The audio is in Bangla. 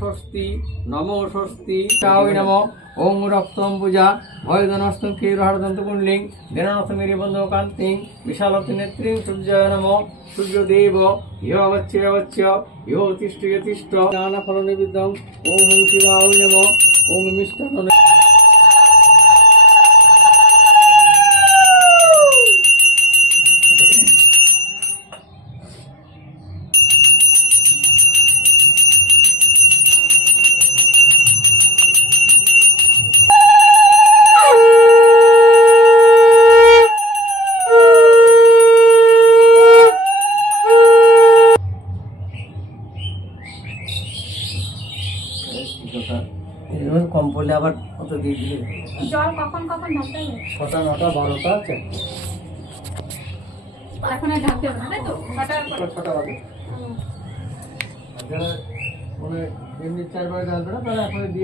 স্বস্তি, নম স্বস্তি। চাওই নম। ওং রক্তম পূজা। ভয়দনস্তম ক্ষীরহারদন্ত কুণ্ডলিং দিনানথমেরি বন্ধ কান্তিং বিশালতি নেত্রী সূর্যায় নম। সূর্যদেব ইহ অবচ্য অবচ্য ইহ তিষ্ঠ তিষ্ঠ নানা ফল নিবিদ্ধং ওং হং শিবায় নম। ওং মিষ্টান্ন এরকম কম পড়লে আবার কত দিয়ে দিলে জল কখন কখন ঢালতে হবে? ছটা নটা বারোটা আছে এখন আর ঢালতে হবে না তো? ছটা ছটা বাজে। যারা মানে এমনি চারবার ঢালবে না তারা এখন দিয়ে